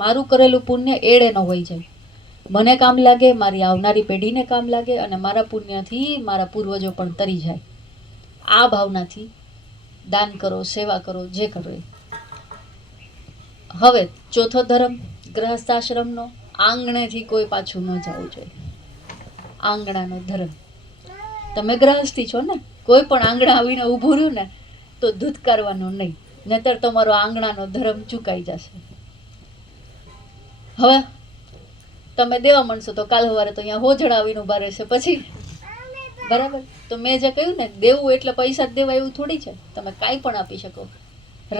મારું કરેલું પુણ્ય એળે ન હોય જાય, મને કામ લાગે, મારી આવનારી પેઢીને કામ લાગે, અને મારા પુણ્યથી મારા પૂર્વજો પણ તરી જાય. આ ભાવનાથી દાન કરો, સેવા કરો, જે કરો એ. હવે ચોથો ધર્મ ગ્રહસ્થાશ્રમનો, આંગણેથી કોઈ પાછું ન જવું જોઈએ. આંગણાનો ધર્મ. તમે ગ્રહસ્થી છો ને, કોઈ પણ આંગણા આવીને ઊભું રહ્યું ને તો ધૂતકારવાનું નહીં, નહીતર તમારો આંગણાનો ધર્મ ચૂકાઈ જશે. હવે તમે દેવા માંડશો તો કાલ સવારે તો અહીંયા હોજડા આવીને ઊભા રહેશે પછી, બરાબર? તો મેં જે કહ્યું ને, દેવું એટલે પૈસા જ દેવા એવું થોડી છે. તમે કાંઈ પણ આપી શકો.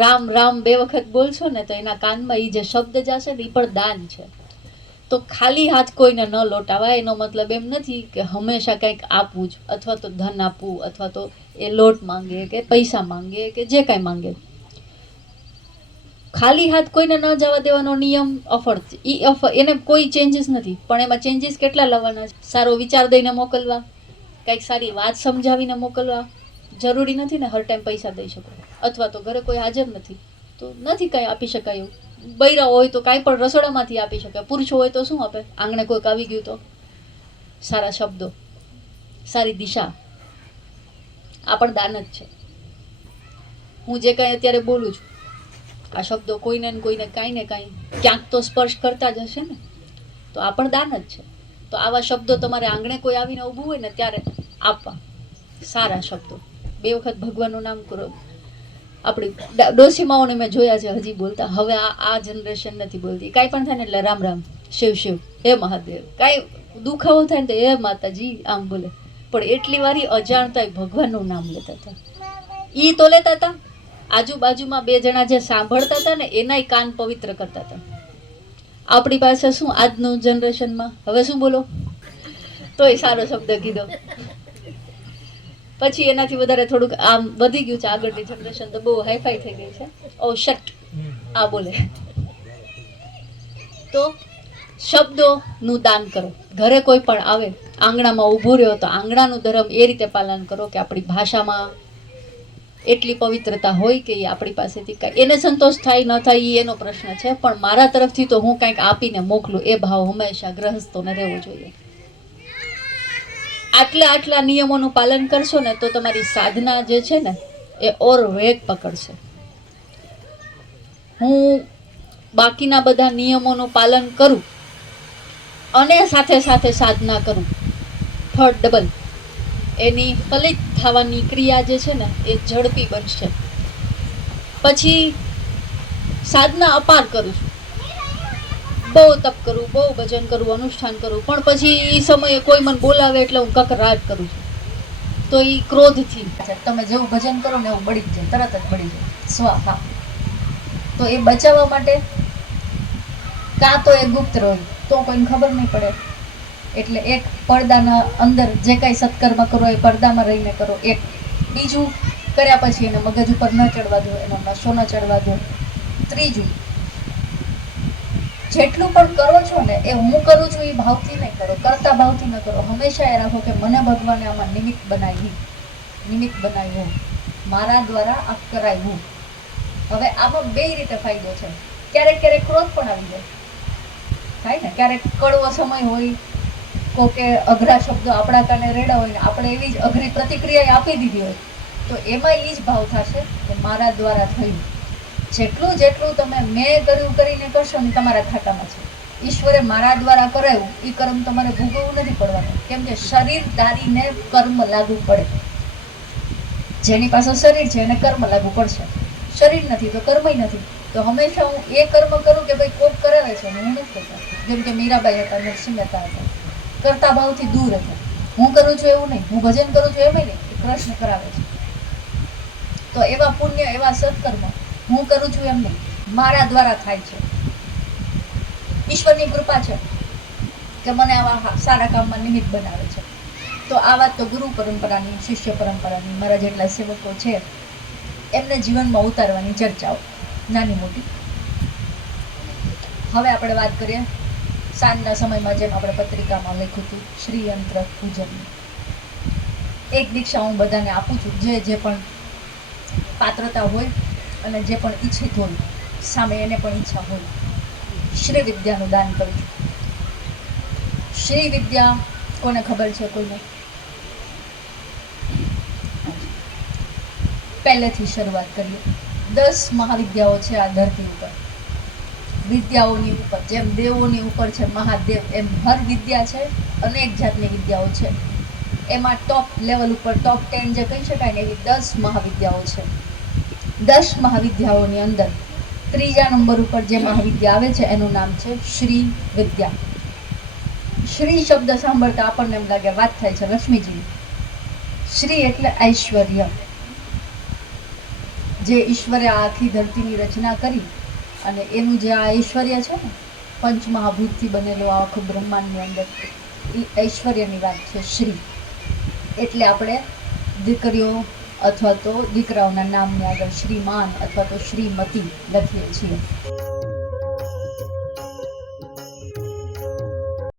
રામ રામ 2 વખત બોલશો ને તો એના કાનમાં એ જે શબ્દ જશે ને એ પણ દાન છે. તો ખાલી હાથ કોઈને ન લોટાવાય. એનો મતલબ એમ નથી કે હંમેશા કંઈક આપવું જ, અથવા તો ધન આપવું, અથવા તો એ લોટ માંગે કે પૈસા માંગે કે જે કાંઈ માંગે. ખાલી હાથ કોઈને ન જવા દેવાનો નિયમ અફળ છે. એને કોઈ ચેન્જીસ નથી, પણ એમાં ચેન્જીસ કેટલા લાવવાના છે? સારો વિચાર દઈને મોકલવા, કંઈક સારી વાત સમજાવીને મોકલવા. જરૂરી નથી ને હર ટાઈમ પૈસા દઈ શકો, અથવા તો ઘરે કોઈ હાજર નથી તો નથી કાંઈ આપી શકાય એવું. બૈરા હોય તો કાંઈ પણ રસોડામાંથી આપી શકાય. પુરુષો હોય તો શું આપે? આંગણે કોઈક આવી ગયું તો સારા શબ્દો, સારી દિશા, આ પણ દાન જ છે. હું જે કાંઈ અત્યારે બોલું છું, આ શબ્દો કોઈને ને કોઈને કાંઈ ને કાંઈ ક્યાંક તો સ્પર્શ કરતા જ હશે ને, તો આ પણ દાન જ છે. તો આવા શબ્દો તમારે આંગણે કોઈ આવીને ઊભું હોય ને ત્યારે આપવા, સારા શબ્દો. 2 વખત ભગવાનનું નામ કરો. આપણી ડોસીમાઓને મેં જોયા છે હજી બોલતા. હવે આ જનરેશન નથી બોલતી. કાંઈ પણ થાય ને એટલે રામ રામ, શિવ શિવ, હે મહાદેવ. કાંઈ દુખાવો થાય ને તો હે માતાજી આમ બોલે. પણ એટલી વારી અજાણતા ભગવાનનું નામ લેતા હતા. ઈ તો લેતા હતા, આજુબાજુમાં 2 જણા જે સાંભળતા હતા ને એનાય કાન પવિત્ર કરતા હતા. આપણી પાસે શું આજનું જનરેશનમાં હવે શું બોલો, તોય સારો શબ્દ કીધો. પછી એનાથી વધારે થોડુંક આમ વધી ગયું છે. આગળની જનરેશન તો બહુ હાઈફાઈ થઈ ગઈ છે. ઓ શટ, આ બોલે. તો શબ્દોનું દાન કરો. ઘરે કોઈ પણ આવે, આંગણામાં ઊભું રહ્યો તો આંગણાનું ધર્મ એ રીતે પાલન કરો કે આપણી ભાષામાં એટલી પવિત્રતા હોય કે એ આપણી પાસેથી કાંઈ એને સંતોષ થાય ન થાય એ એનો પ્રશ્ન છે, પણ મારા તરફથી તો હું કંઈક આપીને મોકલું, એ ભાવ હંમેશા ગ્રહસ્થોને રહેવો જોઈએ. આટલા નિયમોનું પાલન કરશો ને તો તમારી સાધના જે છે ને એ ઓર વેગ પકડશે. હું બાકીના બધા નિયમોનું પાલન કરું અને સાથે સાથે સાધના કરું, થર્ડ ડબલ, એની ફલિત થવાની ક્રિયા જે છે ને એ ઝડપી બનશે. પછી સાધના અપાર કરું છું, બહુ તપ કરું, બહુ ભજન કરું, અનુષ્ઠાન કરું, પણ પછી એ સમયે કોઈ મને બોલાવે એટલે હું કકરાટ કરું છું. તો એ ક્રોધથી, તમે જેવું ભજન કરો ને એવું બળી જ જાય, તરત જ બળી જાય, સ્વાહા. તો એ બચાવવા માટે કાં તો એ ગુપ્ત રહે તો કોઈને ખબર નહીં પડે, એટલે એક પડદાના અંદર જે કાંઈ સત્કર્મ કરો એ પડદામાં રહીને કરો. એક બીજું કર્યા પછી એને મગજ ઉપર ન ચડવા દો, એનો નશો ન ચડવા દો. ત્રીજું, જેટલું પણ કરો છો ને એ હું કરું છું એ ભાવથી નહીં કરો, કરતા ભાવથી ન કરો. હંમેશા એ રાખો કે મને ભગવાને આમાં નિમિત્ત બનાવ્યું, મારા દ્વારા આ કરાવ્યું. હવે આમાં 2 રીતે ફાયદો છે. ક્યારેક ક્રોધ પણ આવી જાય, થાય ને, ક્યારેક કડવો સમય હોય, કોકે અઘરા શબ્દો આપણા કાને રેડા હોય ને આપણે એવી જ અઘરી પ્રતિક્રિયા આપી દીધી હોય, તો એમાં એ જ ભાવ થશે કે મારા દ્વારા થયું. જેટલું તમે મેં કર્યું કરીને કરશો ને તમારા ખાતામાં છે. ઈશ્વરે મારા દ્વારા કરાયું એ કર્મ તમારે ભોગવવું નથી પડવાનું, કેમ કે શરીર દારીને કર્મ લાગુ પડે. જેની પાસે શરીર છે એને કર્મ લાગુ પડશે, શરીર નથી તો કર્મય નથી. તો હંમેશા હું એ કર્મ કરું કે ભાઈ કોક કરાવે છે હું નથી કરતા. જેમ કે મીરાબાઈ હતા, નરસિંહ મહેતા હતા, કરતા ભાવથી દૂર હતા. હું કરું છું એવું નહીં, હું ભજન કરું છું એમ નહીં, કૃષ્ણ કરાવે છે. તો એવા પુણ્ય, એવા સત્કર્મ હું કરું છું એમ નહીં, મારા દ્વારા થાય છે. ઈશ્વરની કૃપા છે કે મને આવા સારા કામમાં નિમિત્ત બનાવે છે. તો આ વાત તો ગુરુ પરંપરાની, શિષ્ય પરંપરાની, મારા જેટલા સેવકો છે એમને જીવનમાં ઉતારવાની ચર્ચાઓ નાની મોટી. હવે આપણે વાત કરીએ સાંજના સમયમાં જેમ આપણે પત્રિકામાં લખ્યું હતું શ્રી યંત્ર પૂજનની. એક દીક્ષા હું બધાને આપું છું, જે પણ પાત્રતા હોય અને જે પણ ઈચ્છિત હોય, સામે એને પણ ઈચ્છા હોય. શ્રી વિદ્યાનું દાન કરું છું. શ્રી વિદ્યા કોને ખબર છે? કોઈને? પહેલેથી શરૂઆત કરીએ. 10 મહાવિદ્યાઓ છે આ ધરતી ઉપર. વિદ્યાઓની ઉપર જેમ દેવોની ઉપર છે મહાદેવ, એમ હર વિદ્યા છે. અનેક જાતની વિદ્યાઓ છે. એમાં ટોપ લેવલ ઉપર ટોપ 10 જે કહી શકાય ને એવી 10 મહાવિદ્યાઓ છે. 10 મહાવિદ્યાઓની અંદર ત્રીજા નંબર ઉપર જે મહાવિદ્યા આવે છે એનું નામ છે શ્રી વિદ્યા. શ્રી શબ્દ સાંભળતા આપણને એમ લાગે વાત થાય છે રશ્મિજી. શ્રી એટલે ઐશ્વર્ય. જે ઈશ્વરે આ આખી ધરતીની રચના કરી અને એનું જે આ ઐશ્વર્ય છે ને, પંચમહાભૂતથી બનેલું આ આખું બ્રહ્માંડની અંદર, એ ઐશ્વર્યની વાત છે શ્રી. એટલે આપણે દીકરીઓ અથવા તો દીકરાઓના નામની આગળ શ્રીમાન અથવા તો શ્રીમતી લખીએ છીએ.